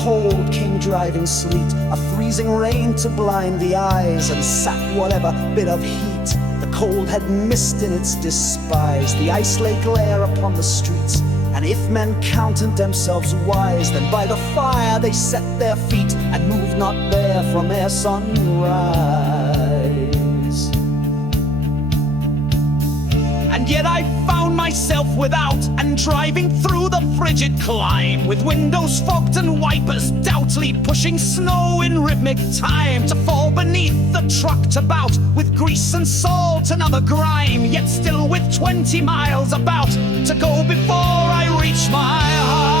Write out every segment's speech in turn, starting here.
cold came driving sleet, a freezing rain to blind the eyes and sap whatever bit of heat the cold had missed in its despise. The ice lay glare upon the streets, and if men counted themselves wise, then by the fire they set their feet and moved not there from their sunrise. And yet I found myself without and driving through the frigid clime, with windows fogged and wipers dought'ly pushing snow in rhythmic time, to fall beneath the truck to bout with grease and salt and other grime, yet still with 20 miles about to go before I reach my home.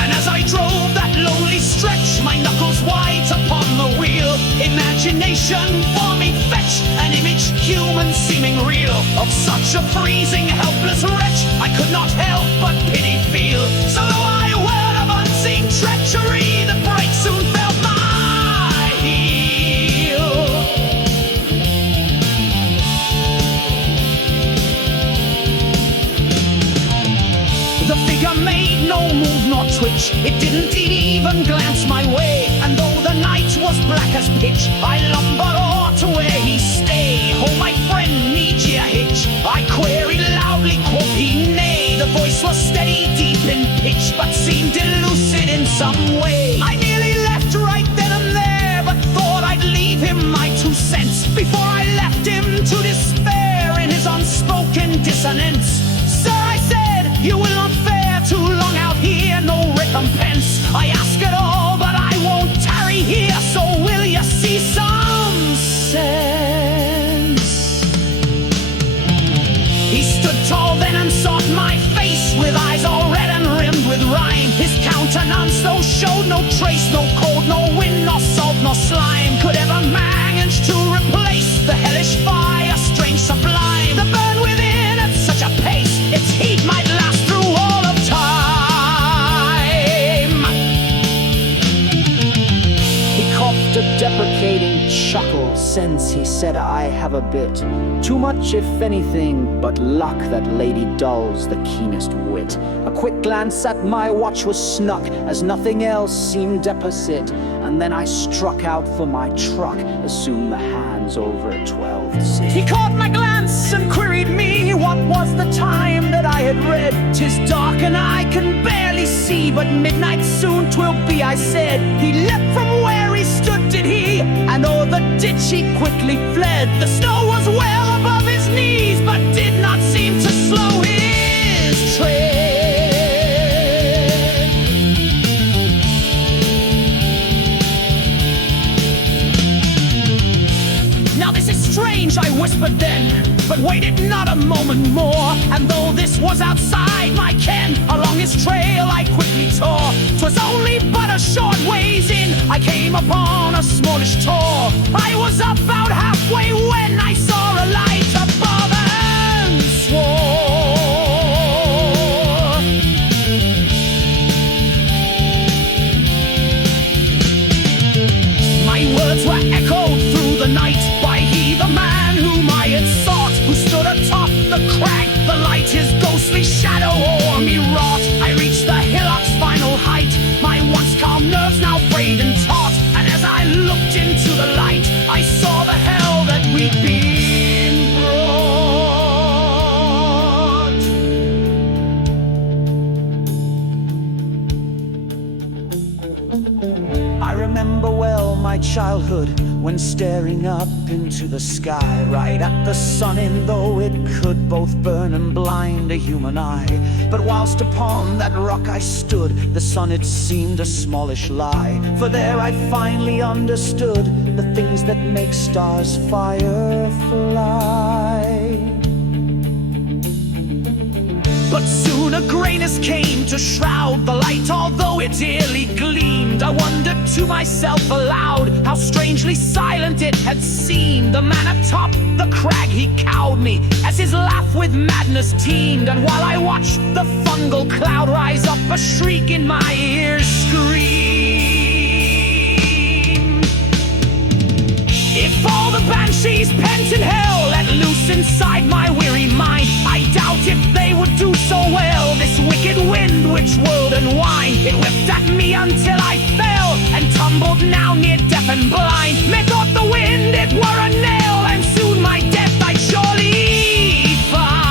And as I drove that lonely stretch, my knuckles white upon the wheel, imagination for me fetched an image human seeming real, of such a freezing helpless wretch I could not help but pity feel. So though I word of unseen treachery, the break soon felt my heel. The figure made no move nor twitch, it didn't even glance my way, and though the night was black as pitch, I lumbered o'er to where he stayed. Oh, my friend, need ye a hitch? I queried loudly, quoth he, nay. The voice was steady, deep in pitch, but seemed elusive in some way. I nearly left right then and there, but thought I'd leave him my 2 cents before I left him to despair in his unspoken dissonance. Sir, I said, you will not fare too long out here, no recompense I ask at all, but I won't tarry here, so will you see some sense? He stood tall then and sought my face, with eyes all red and rimmed with rime. His countenance though showed no trace, no cold, no wind, nor salt, nor slime could ever manage to replace the hellish fire, strange sublime, that burned within at such a pace its heat might last through all of time. He coughed a deprecating chuckle, since he said, I have a bit too much, if anything, but luck that lady dulls the keenest wit. A quick glance at my watch was snuck, as nothing else seemed deposit, and then I struck out for my truck, as soon the hands over 12 to 6. He caught my glance and queried me what was the time that I had read. 'Tis dark and I can barely see, but midnight soon 'twill be, I said. He leapt from where he stood, did he, and o'er the ditch he quickly fled. The snow was well above his knees, but did not seem to slow his tread. Now this is strange, I whispered then, but waited not a moment more, and though this was outside my ken, along his trail I quickly tore. 'Twas only but a short ways in, I came upon a smallish tor. I was about halfway when I saw a light above and swore. My words were echoed through the night by he, the man whom I had sought, who stood atop the crag, the light his ghostly shadow o'er me wrought. I reached the hillock's final height, my once calm nerves now frayed and taut, and as I looked into the light, I saw the hell that we'd been brought. I remember well my childhood, when staring up into the sky, right at the sun, in though it could both burn and blind a human eye. But whilst upon that rock I stood, the sun it seemed a smallish lie, for there I finally understood the things that make stars firefly. But soon a grayness came to shroud the light, although it dearly gleamed. I wondered to myself aloud how strangely silent it had seemed. The man atop the crag, he cowed me as his laugh with madness teemed, and while I watched the fungal cloud rise up, a shriek in my ears screamed. If all the banshees pent in hell let loose inside my weary mind, I doubt if they would do so well. This wicked rich wood and wine. It whipped at me until I fell, and tumbled now near deaf and blind. Methought the wind it were a nail, and soon my death I'd surely find.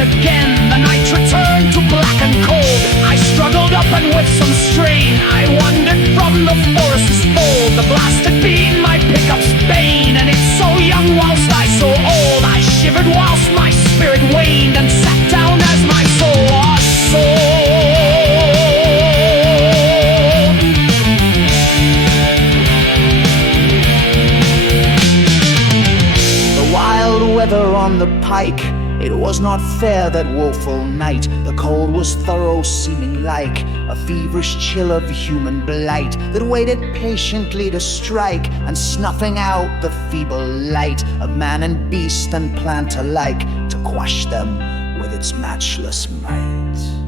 Again, the night returned to black and cold. I struggled up and with some strain I wandered from the forest's fold. The blast had been my pickup's bane, and it's so young whilst I so old. I shivered whilst my spirit waned, and sat down as my soul was sold. The wild weather on the Pike, it was not fair that woeful night. The cold was thorough, seeming like a feverish chill of human blight that waited patiently to strike, and snuffing out the feeble light of man and beast and plant alike, to quash them with its matchless might.